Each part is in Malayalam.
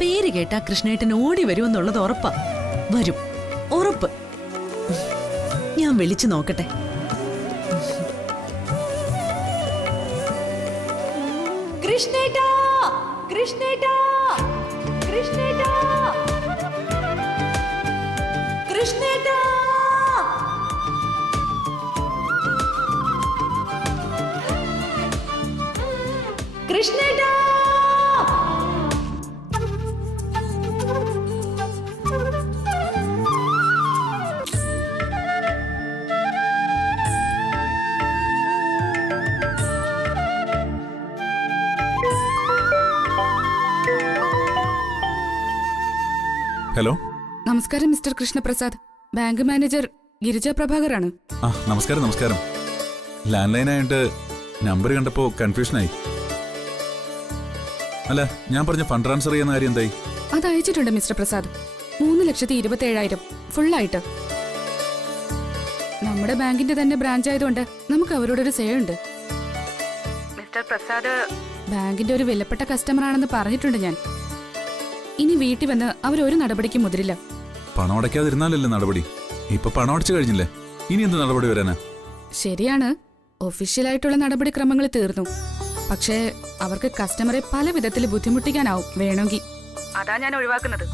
പേര് കേട്ടാ കൃഷ്ണേട്ടൻ ഓടി വരുമെന്നുള്ളത് ഉറപ്പാ. വരും, ഉറപ്പ്. ഞാൻ വിളിച്ചു നോക്കട്ടെ. കൃഷ്ണേട്ടാ, കൃഷ്ണേട്ടാ, കൃഷ്ണേട്ടാ, കൃഷ്ണേട്ടാ. കൃഷ്ണേട്ടാ. ഹലോ, നമസ്കാരം mister Krishnaprasad. Bank manager Girija പ്രഭാകറാണ്. നമസ്കാരം. നമസ്കാരം. ലാൻഡ് ലൈൻ ആയിട്ട് നമ്പർ കണ്ടപ്പോ കൺഫ്യൂഷനായി. അല്ല, ഞാൻ പറഞ്ഞ ഫണ്ട് ട്രാൻസ്ഫർ ചെയ്യുന്ന കാര്യം എന്തായി? അത് അയച്ചിട്ടുണ്ട് മിസ്റ്റർ പ്രസാദ്. 3,27,000 ഫുള്ളായിട്ട്. നമ്മുടെ ബാങ്കിന്റെ തന്നെ ബ്രാഞ്ച് ആയതുകൊണ്ട് നമുക്ക് അവരോടൊരു സേ ഉണ്ട്. മിസ്റ്റർ പ്രസാദ് ബാങ്കിന്റെ ഒരു വിലപ്പെട്ട കസ്റ്റമർ ആണെന്ന് പറഞ്ഞിട്ടുണ്ട് ഞാൻ. ഇനി വീട്ടിൽ വന്ന് അവരൊരു നടപടിക്ക് മുതിരില്ല. പണം അടയ്ക്കാതിരുന്നാലല്ലേ നടപടി? ഇപ്പൊ പണം അടച്ചു കഴിഞ്ഞില്ലേ, ഇനി എന്ത് നടപടി വരാനാ? ശരിയാണ്, ഒഫീഷ്യലായിട്ടുള്ള നടപടിക്രമങ്ങൾ തീർന്നു. പക്ഷേ അവർക്ക് കസ്റ്റമറെ പല വിധത്തിൽ ബുദ്ധിമുട്ടിക്കാനാവും വേണമെങ്കിൽ. അതാ ഞാൻ ഒഴിവാക്കുന്നത്.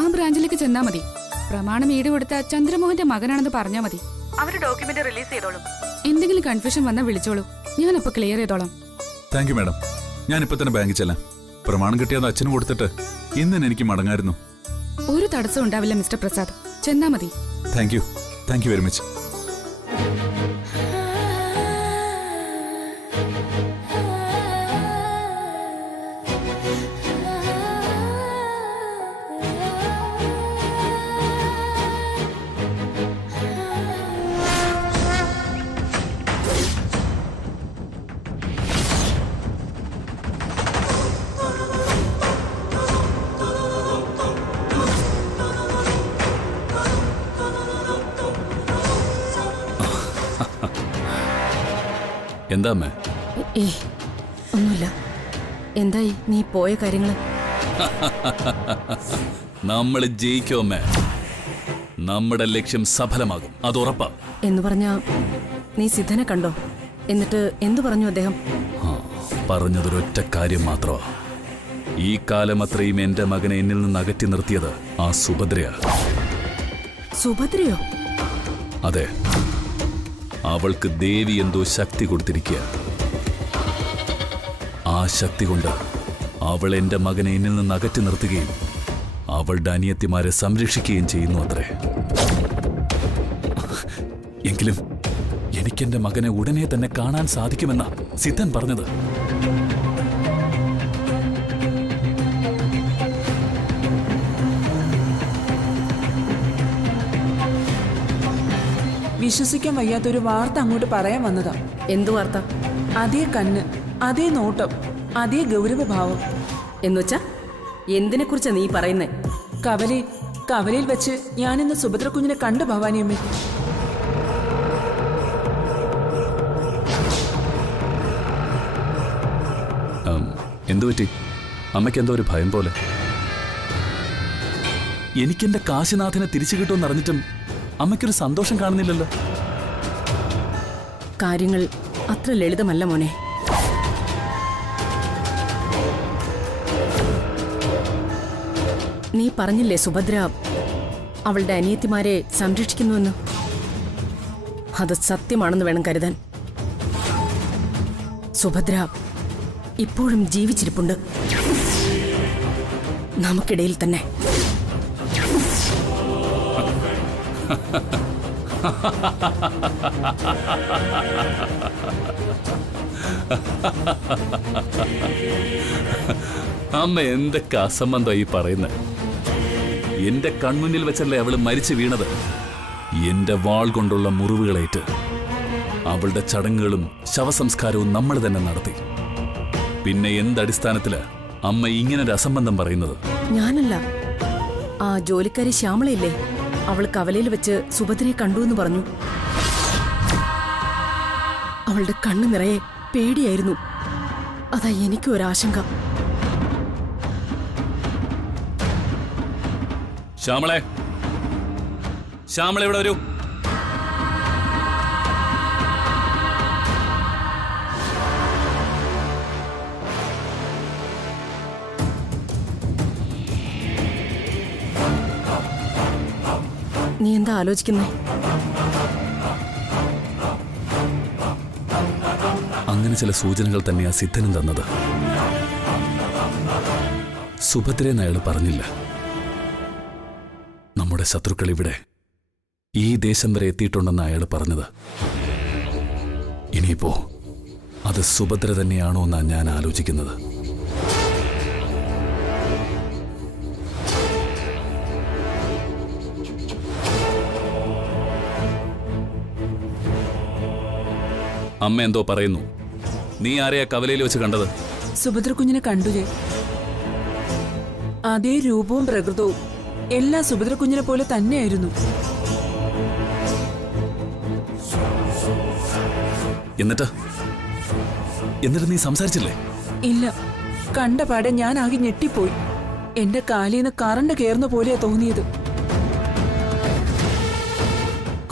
ആ ബ്രാഞ്ചിലേക്ക് ചെന്നാ മതി. പ്രമാണം ഈട് കൊടുത്ത ചന്ദ്രമോഹന്റെ മകനാണെന്ന് പറഞ്ഞാ മതി. അവര് ഡോക്യുമെന്റ് റിലീസ് ചെയ്തോളും. എന്തെങ്കിലും കൺഫ്യൂഷൻ വന്നാൽ വിളിച്ചോളൂ, ഞാനപ്പോ ക്ലിയർ ചെയ്തോളാം. Thank you madam. ഞാൻ ഇപ്പൊ തന്നെ ബാങ്കിൽ ചെല്ലാം. പ്രമാണം കിട്ടിയത് അച്ഛന് കൊടുത്തിട്ട് ഇന്ന് തന്നെ എനിക്ക് മടങ്ങായിരുന്നു. ഒരു തടസ്സം ഉണ്ടാവില്ല മിസ്റ്റർ പ്രസാദ്, ചെന്നാ മതി. Thank you. Thank you very much. എന്താ അമ്മേ? ഒന്നുമില്ല. എന്തായി നീ പോയ കാര്യങ്ങള്? നമ്മൾ ജയിക്കും അമ്മേ. നമ്മുടെ ലക്ഷ്യം സഫലമാകും, അത് ഉറപ്പാ. എന്ന് പറഞ്ഞാ നീ സിദ്ധനെ കണ്ടോ? എന്നിട്ട് എന്തു പറഞ്ഞു അദ്ദേഹം? പറഞ്ഞതൊരൊറ്റ കാര്യം മാത്രമാ. ഈ കാലം അത്രയും എന്റെ മകനെ എന്നിൽ നിന്ന് അകറ്റി നിർത്തിയത് ആ സുഭദ്രയാ. സുഭദ്രയോ? അതെ, അവൾക്ക് ദേവി എന്തോ ശക്തി കൊടുത്തിരിക്കുക. ആ ശക്തി കൊണ്ട് അവൾ എന്റെ മകനെ എന്നിൽ നിന്ന് അകറ്റി നിർത്തുകയും അവളുടെ അനിയത്തിമാരെ സംരക്ഷിക്കുകയും ചെയ്യുന്നു അത്രേ. എങ്കിലും എനിക്കെന്റെ മകനെ ഉടനെ തന്നെ കാണാൻ സാധിക്കുമെന്നാ സിദ്ധൻ പറഞ്ഞത്. വിശ്വസിക്കാൻ വയ്യാത്തൊരു വാർത്ത അങ്ങോട്ട് പറയാൻ വന്നതാ. എന്തു വാർത്ത? അതേ കണ്ണ്, അതേ നോട്ടം, അതേ ഗൗരവഭാവം. എന്നുവെച്ചാ എന്തിനെ കുറിച്ചാ നീ പറയുന്നേ? കവലയിൽ വെച്ച് ഞാനിന്ന് സുഭദ്ര കുഞ്ഞിനെ കണ്ടു ഭവാനിയമ്മേ. എന്തുപറ്റി? അമ്മയ്ക്ക് എന്തോ ഒരു ഭയം പോലെ. എനിക്കെന്റെ കാശിനാഥനെ തിരിച്ചു കിട്ടുമെന്ന് അറിഞ്ഞിട്ടും അമ്മയ്ക്കൊരു സന്തോഷം കാണുന്നില്ലല്ലോ. കാര്യങ്ങൾ അത്ര ലളിതമല്ല മോനെ. നീ പറഞ്ഞില്ലേ സുഭദ്ര അവളുടെ അനിയത്തിമാരെ സംരക്ഷിക്കുന്നുവെന്ന്? അത് സത്യമാണെന്ന് വേണം കരുതാൻ. സുഭദ്ര ഇപ്പോഴും ജീവിച്ചിരിപ്പുണ്ട്, നമുക്കിടയിൽ തന്നെ. അമ്മ എന്തൊക്കെ അസംബന്ധമായി പറയുന്നത്? എന്റെ കൺമുന്നിൽ വെച്ചല്ലേ അവള് മരിച്ചു വീണത്. എന്റെ വാൾ കൊണ്ടുള്ള മുറിവുകളേറ്റ് അവളുടെ ചടങ്ങുകളും ശവസംസ്കാരവും നമ്മൾ തന്നെ നടത്തി. പിന്നെ എന്തടിസ്ഥാനത്തില് അമ്മ ഇങ്ങനൊരു അസംബന്ധം പറയുന്നത്? ഞാനല്ല, ആ ജോലിക്കാരി ശ്യാമളയില്ലേ, അവൾ കവലയിൽ വെച്ച് സുഭദ്രയെ കണ്ടു എന്ന് പറഞ്ഞു. അവളുടെ കണ്ണു നിറയെ പേടിയായിരുന്നു. അതാ എനിക്കും ഒരാശങ്ക. ശ്യാമളെ, ശ്യാമളെ ഇവിടെ വരൂ. നീ എന്താ ആലോചിക്കുന്നേ? അങ്ങനെ ചില സൂചനകൾ തന്നെയാ സിദ്ധനും തന്നത്. സുഭദ്രയെന്ന് അയാൾ പറഞ്ഞില്ല. നമ്മുടെ ശത്രുക്കൾ ഇവിടെ ഈ ദേശം വരെ എത്തിയിട്ടുണ്ടെന്ന് അയാൾ പറഞ്ഞത്. ഇനിയിപ്പോ അത് സുഭദ്ര തന്നെയാണോ എന്നാണ് ഞാൻ ആലോചിക്കുന്നത്. അമ്മ എന്തോ പറയുന്നു. നീ ആരെയാ കവലയിൽ വെച്ച് കണ്ടത്? സുഭദ്ര കുഞ്ഞിനെ കണ്ടുലേ? അതേ രൂപവും പ്രകൃതവും എല്ലാം സുഭദ്ര കുഞ്ഞിനെ പോലെ തന്നെയായിരുന്നു. എന്നിട്ട് നീ സംസാരിച്ചില്ലേ? ഇല്ല, കണ്ട പാടെ ഞാൻ ആകെ ഞെട്ടിപ്പോയി. എന്റെ കാലിന്ന് കറണ്ട് കയറുന്ന പോലെയാ തോന്നിയത്.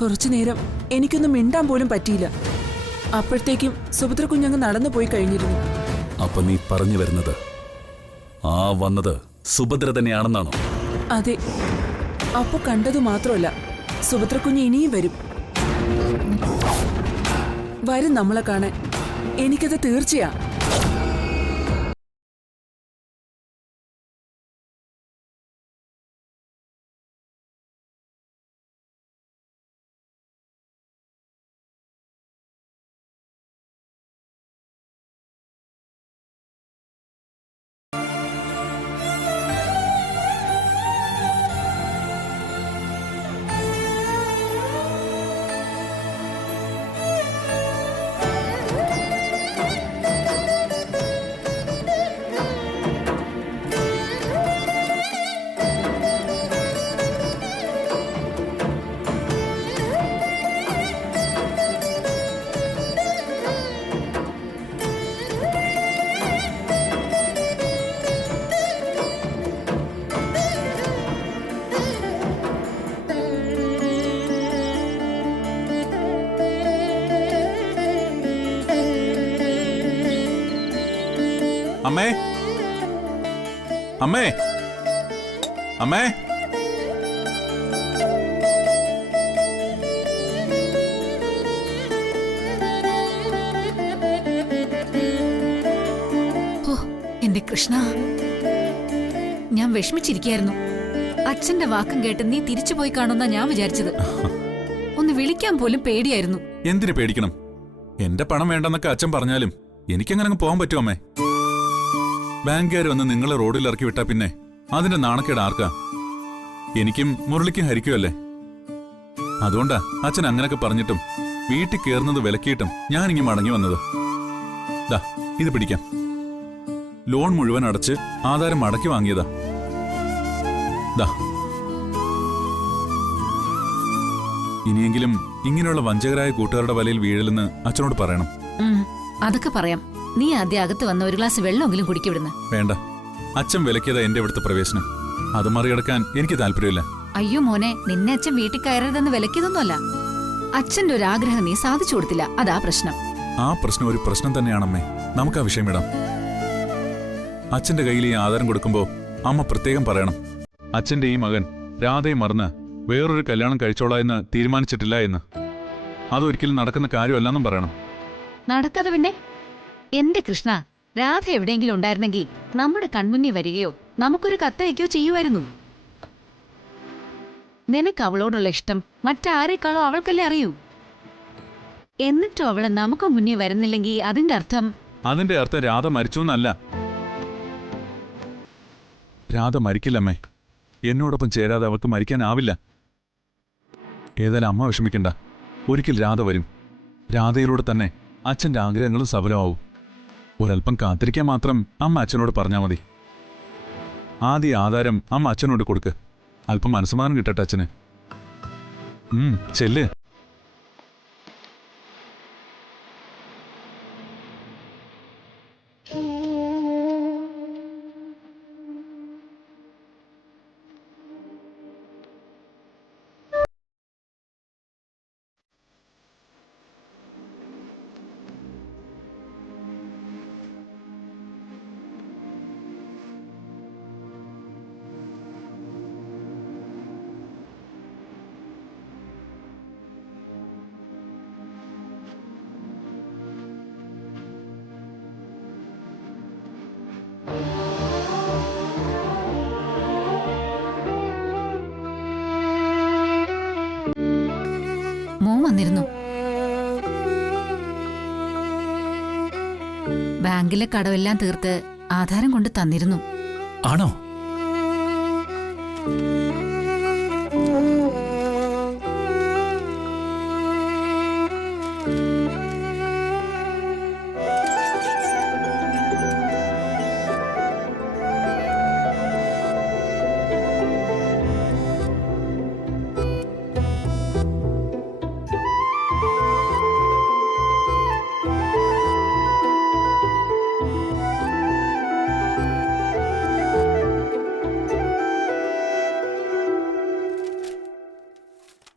കുറച്ചു നേരം എനിക്കൊന്നും മിണ്ടാൻ പോലും പറ്റിയില്ല. അപ്പോഴത്തേക്കും സുഭദ്ര കുഞ്ഞങ്ങ് നടന്നു പോയി കഴിഞ്ഞിരുന്നു. അപ്പൊ നീ പറഞ്ഞു വരുന്നത് ആ വന്നത് സുഭദ്ര തന്നെയാണെന്നാണോ? അതെ. അപ്പൊ കണ്ടതു മാത്രമല്ല, സുഭദ്ര കുഞ്ഞ് ഇനിയും വരും നമ്മളെ കാണാൻ. എനിക്കത് തീർച്ചയാ. അമ്മേ, അമ്മേ, അമ്മേ. ഓ എന്റെ കൃഷ്ണ, ഞാൻ വിഷമിച്ചിരിക്കായിരുന്നു. അച്ഛന്റെ വാക്കും കേട്ട് നീ തിരിച്ചുപോയി കാണുന്ന ഞാൻ വിചാരിച്ചത്. ഒന്ന് വിളിക്കാൻ പോലും പേടിയായിരുന്നു. എന്തിനു പേടിക്കണം? എന്റെ പണം വേണ്ടെന്നൊക്കെ അച്ഛൻ പറഞ്ഞാലും എനിക്കങ്ങനെ പോകാൻ പറ്റുമോ അമ്മേ? ബാങ്കുകാർ വന്ന് നിങ്ങളെ റോഡിൽ ഇറക്കി വിട്ടാ പിന്നെ അതിന്റെ നാണക്കേട് ആർക്കാ? എനിക്കും മുരളിക്കും ഹരിക്കുമല്ലേ. അതുകൊണ്ടാ അച്ഛൻ അങ്ങനൊക്കെ പറഞ്ഞിട്ടും വീട്ടിൽ കയറുന്നത് വിലക്കിയിട്ടും ഞാനിങ്ങി മടങ്ങി വന്നത്. ദാ ഇത് പിടിക്കാം. ലോൺ മുഴുവൻ അടച്ച് ആധാരം മടക്കി വാങ്ങിയതാ. ദാ ഇനിയെങ്കിലും ഇങ്ങനെയുള്ള വഞ്ചകരായ കൂട്ടുകാരുടെ വലയിൽ വീഴലെന്ന് അച്ഛനോട് പറയണം. അതൊക്കെ പറയാം. നീ ആദ്യം അകത്ത് വന്ന ഒരു ഗ്ലാസ് വെള്ളമെങ്കിലും കുടിക്കിവിടുന്ന്. വേണ്ട, അച്ഛൻ വിലക്കിയതാ എന്റെ ഇവിടുത്തെ പ്രവേശനം. അത് മറികടക്കാൻ എനിക്ക് താല്പര്യമില്ല. അയ്യോ മോനെ, നിന്നെ അച്ഛൻ വീട്ടിൽ കയറരുതെന്ന് വിലക്കിയതൊന്നുമല്ല. അച്ഛന്റെ ഒരു ആഗ്രഹം നീ സാധിച്ചു കൊടുത്തില്ല, അതാ പ്രശ്നം. ആ പ്രശ്നം ഒരു പ്രശ്നം തന്നെയാണമ്മേ. നമുക്ക് ആ വിഷയം ഇടാം. അച്ഛന്റെ കയ്യിൽ ഈ ആധാരം കൊടുക്കുമ്പോ അമ്മ പ്രത്യേകം പറയണം, അച്ഛന്റെ ഈ മകൻ രാധയെ മറന്ന് വേറൊരു കല്യാണം കഴിച്ചോളാ എന്ന് തീരുമാനിച്ചിട്ടില്ല എന്ന്. അതൊരിക്കലും നടക്കുന്ന കാര്യമല്ലെന്നും പറയണം. നടക്കാതെ പിന്നെ? എന്റെ കൃഷ്ണ, രാധ എവിടെയെങ്കിലും ഉണ്ടായിരുന്നെങ്കിൽ നമ്മുടെ കൺമുന്നിൽ വരികയോ നമുക്കൊരു കത്തയക്കുകയോ ചെയ്യുമായിരുന്നു. നിനക്ക് അവളോടുള്ള ഇഷ്ടം മറ്റാരേക്കാളോ അവൾക്കല്ലേ അറിയൂ. എന്നിട്ടും അവളെ നമുക്ക് മുന്നിൽ വരുന്നില്ലെങ്കിൽ അതിന്റെ അർത്ഥം രാധ മരിച്ചു എന്നല്ല. രാധ മരിക്കില്ലമ്മേ. എന്നോടൊപ്പം ചേരാതെ അവൾക്ക് മരിക്കാനാവില്ല. ഏതായാലും അമ്മ വിഷമിക്കണ്ട. ഒരിക്കൽ രാധ വരും. രാധയിലൂടെ തന്നെ അച്ഛന്റെ ആഗ്രഹങ്ങളും സഫലമാവും. ഒരൽപ്പം കാത്തിരിക്കാൻ മാത്രം അമ്മ അച്ഛനോട് പറഞ്ഞാൽ മതി. ആദ്യ ആധാരം അമ്മ അച്ഛനോട് കൊടുക്ക്. അല്പം മനസ്സമാനം കിട്ടട്ടെ അച്ഛന്. ചെല്ല്. വന്നിരുന്നു. ബാങ്കിലെ കടമെല്ലാം തീർത്ത് ആധാരം കൊണ്ട് തന്നിരുന്നു. ആണോ?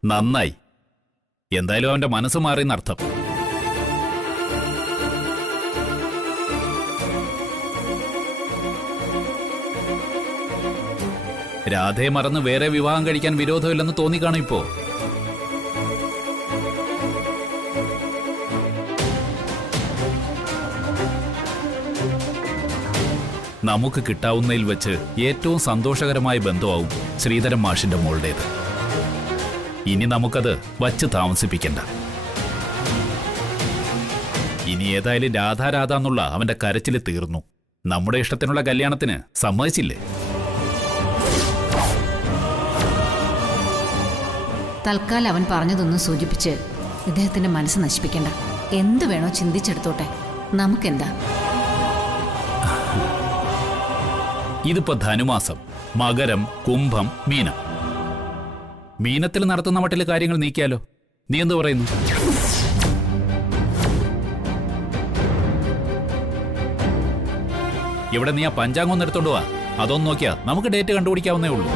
നന്നായി. എന്തായാലും അവന്റെ മനസ്സ് മാറിയെന്നർത്ഥം. രാധയെ മറന്ന് വേറെ വിവാഹം കഴിക്കാൻ വിരോധമില്ലെന്ന് തോന്നിക്കാണും ഇപ്പോ. നമുക്ക് കിട്ടാവുന്നതിൽ വെച്ച് ഏറ്റവും സന്തോഷകരമായ ബന്ധമാവും ശ്രീധരൻ മാഷിന്റെ മോളുടേത്. ഇനി നമുക്കത് വച്ച് താമസിപ്പിക്കണ്ട. ഇനി ഏതായാലും രാധാ എന്നുള്ള അവന്റെ കരച്ചില് തീർന്നു. നമ്മുടെ ഇഷ്ടത്തിനുള്ള കല്യാണത്തിന് സമ്മതിച്ചില്ലേ? തൽക്കാലം അവൻ പറഞ്ഞതൊന്നും സൂചിപ്പിച്ച് ഇദ്ദേഹത്തിന്റെ മനസ്സ് നശിപ്പിക്കണ്ട. എന്ത് വേണോ ചിന്തിച്ചെടുത്തോട്ടെ, നമുക്കെന്താ. ഇതിപ്പോ ധനുമാസം, മകരം, കുംഭം, മീനം. മീനത്തിൽ നടത്തുന്ന മട്ടിലെ കാര്യങ്ങൾ നീക്കിയാലോ? നീ എന്തു പറയുന്നു? ഇവിടെ നീ ആ പഞ്ചാംഗം എടുത്തോണ്ട് വാ. അതൊന്നും നോക്കിയാ നമുക്ക് ഡേറ്റ് കണ്ടുപിടിക്കാവുന്നേ ഉള്ളൂ.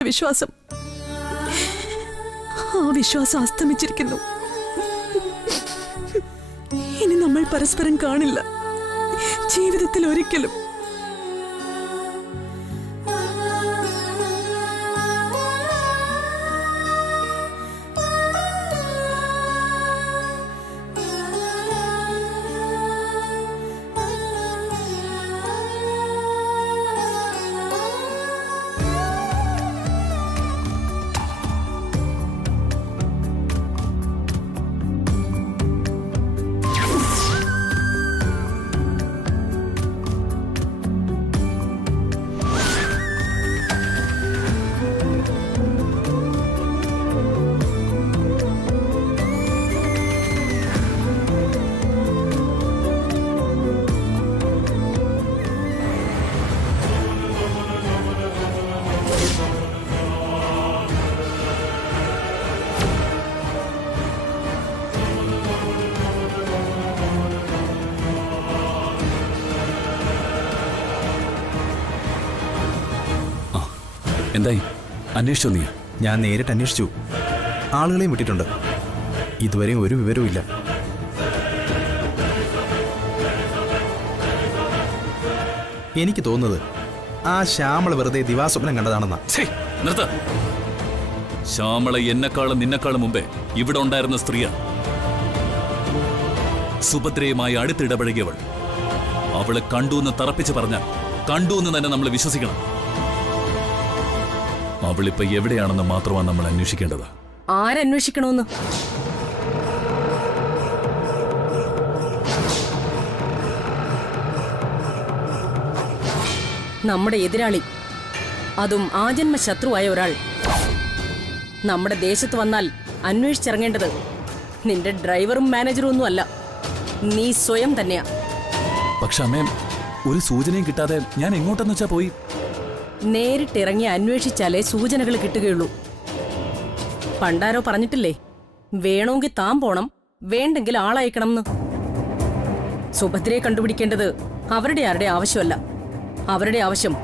വിശ്വാസം, ആ വിശ്വാസം അസ്തമിച്ചിരിക്കുന്നു. ഇനി നമ്മൾ പരസ്പരം കാണില്ല, ജീവിതത്തിൽ ഒരിക്കലും. എന്തായി? അന്വേഷിച്ചോ നീ? ഞാൻ നേരിട്ട് അന്വേഷിച്ചു, ആളുകളെയും വിട്ടിട്ടുണ്ട്. ഇതുവരെയും ഒരു വിവരവും ഇല്ല. എനിക്ക് തോന്നുന്നത് ആ ശ്യാമള വെറുതെ ദിവാസ്വപ്നം കണ്ടതാണെന്നാ. നിർത്ത. ശ്യാമള എന്നെക്കാളും നിന്നെക്കാളും മുമ്പേ ഇവിടെ ഉണ്ടായിരുന്ന സ്ത്രീയാ. സുഭദ്രയുമായി അടുത്തിടപഴകിയവൾ. അവളെ കണ്ടുവെന്ന് തറപ്പിച്ച് പറഞ്ഞാൽ കണ്ടുവെന്ന് തന്നെ നമ്മൾ വിശ്വസിക്കണം. അവളിപ്പോ എവിടെയാണെന്ന് മാത്രമാണ് നമ്മൾ അന്വേഷിക്കേണ്ടത്. ആരന്വേഷിക്കണമെന്ന്? നമ്മുടെ എതിരാളി, അതും ആജന്മ ശത്രുവായ ഒരാൾ. നമ്മുടെ ദേശത്ത് വന്നാൽ അന്വേഷിച്ചിറങ്ങേണ്ടത് നിന്റെ ഡ്രൈവറും മാനേജറും ഒന്നും അല്ല, നീ സ്വയം തന്നെയാ. പക്ഷെ അമ്മേ, ഒരു സൂചനയും കിട്ടാതെ ഞാൻ എങ്ങോട്ടെന്ന് വെച്ചാ പോയി? നേരിട്ടിറങ്ങി അന്വേഷിച്ചാലേ സൂചനകൾ കിട്ടുകയുള്ളൂ. പണ്ടാരോ പറഞ്ഞിട്ടില്ലേ, വേണമെങ്കിൽ താൻ പോണം, വേണ്ടെങ്കിൽ ആളയക്കണം എന്ന്. സുഭദ്രയെ കണ്ടുപിടിക്കേണ്ടത് അവരുടെ ആരുടെ ആവശ്യമല്ല. അവരുടെ ആവശ്യം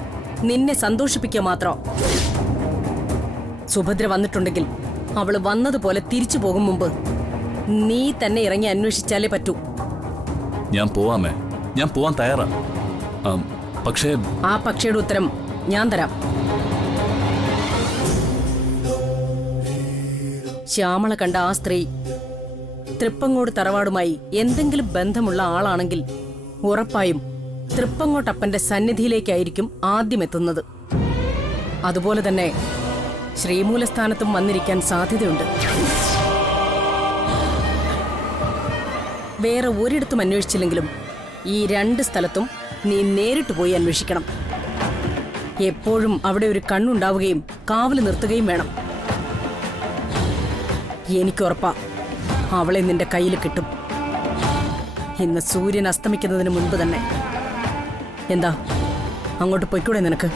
നിന്നെ സന്തോഷിപ്പിക്കുക മാത്രം. സുഭദ്ര വന്നിട്ടുണ്ടെങ്കിൽ അവള് വന്നതുപോലെ തിരിച്ചു പോകും മുമ്പ് നീ തന്നെ ഇറങ്ങി അന്വേഷിച്ചാലേ പറ്റൂ. ഞാൻ പോവാമേ, ഞാൻ പോവാൻ തയ്യാറാ. പക്ഷേ ആ പക്ഷിയുടെ ഉത്തരം ഞാൻ തരാം. ശ്യാമള കണ്ട ആ സ്ത്രീ തൃപ്പങ്ങോട് തറവാടുമായി എന്തെങ്കിലും ബന്ധമുള്ള ആളാണെങ്കിൽ ഉറപ്പായും തൃപ്പങ്ങോട്ടപ്പന്റെ സന്നിധിയിലേക്കായിരിക്കും ആദ്യം എത്തുന്നത്. അതുപോലെ തന്നെ ശ്രീമൂലസ്ഥാനത്തും വന്നിരിക്കാൻ സാധ്യതയുണ്ട്. വേറെ ഒരിടത്തും അന്വേഷിച്ചില്ലെങ്കിലും ഈ 2 സ്ഥലത്തും നീ നേരിട്ട് പോയി അന്വേഷിക്കണം. എപ്പോഴും അവിടെ ഒരു കണ്ണുണ്ടാവുകയും കാവല് നിർത്തുകയും വേണം. എനിക്കുറപ്പാ അവളെ നിന്റെ കയ്യിൽ കിട്ടും. ഇന്ന് സൂര്യൻ അസ്തമിക്കുന്നതിന് മുൻപ് തന്നെ. എന്താ, അങ്ങോട്ട് പൊയ്ക്കൂടെ നിനക്ക്?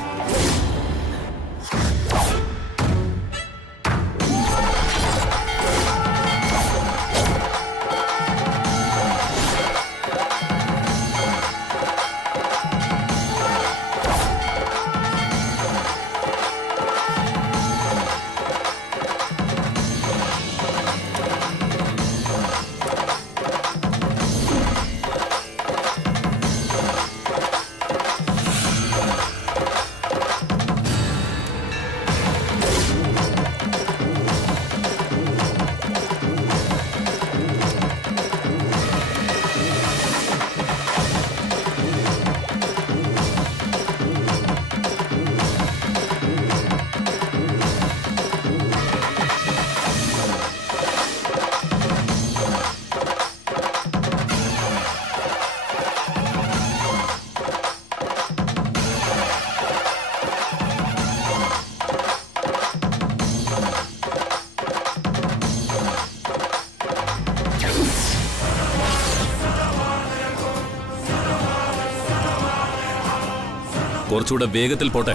കുറച്ചുകൂടെ വേഗത്തിൽ പോട്ടെ.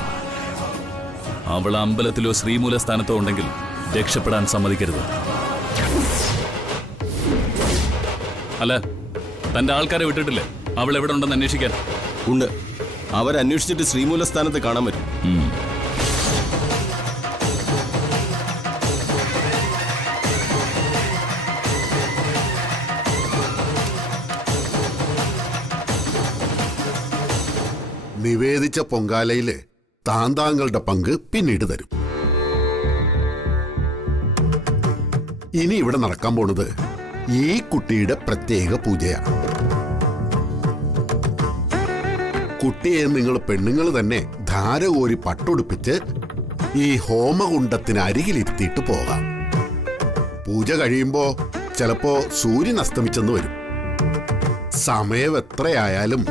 അവൾ അമ്പലത്തിലോ ശ്രീമൂലസ്ഥാനത്തോ ഉണ്ടെങ്കിൽ രക്ഷപ്പെടാൻ സമ്മതിക്കരുത്. അല്ല, തന്റെ ആൾക്കാരെ വിട്ടിട്ടില്ലേ അവൾ എവിടെ ഉണ്ടെന്ന് അന്വേഷിക്കാൻ? ഉണ്ട്. അവരന്വേഷിച്ചിട്ട് ശ്രീമൂലസ്ഥാനത്ത് കാണാൻ പറ്റും. നിവേദിച്ച പൊങ്കാലയില് താന്താങ്ങളുടെ പങ്ക് പിന്നീട് തരും. ഇനി ഇവിടെ നടക്കാൻ പോണത് ഈ കുട്ടിയുടെ പ്രത്യേക പൂജയാണ്. കുട്ടിയെ നിങ്ങൾ പെണ്ണുങ്ങൾ തന്നെ ധാര കോരി പട്ടൊടുപ്പിച്ച് ഈ ഹോമകുണ്ടത്തിന് അരികിലിരുത്തിയിട്ട് പോകാം. പൂജ കഴിയുമ്പോ ചിലപ്പോ സൂര്യൻ അസ്തമിച്ചെന്ന് വരും. സമയം എത്രയായാലും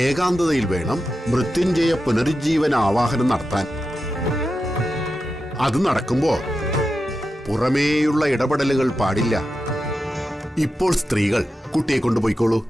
ഏകാന്തതയിൽ വേണം മൃത്യുഞ്ജയ പുനരുജ്ജീവന ആവാഹനം നടത്താൻ. അത് നടക്കുമ്പോ പുറമേയുള്ള ഇടപെടലുകൾ പാടില്ല. ഇപ്പോൾ സ്ത്രീകൾ കുട്ടിയെ കൊണ്ടുപോയിക്കോളൂ.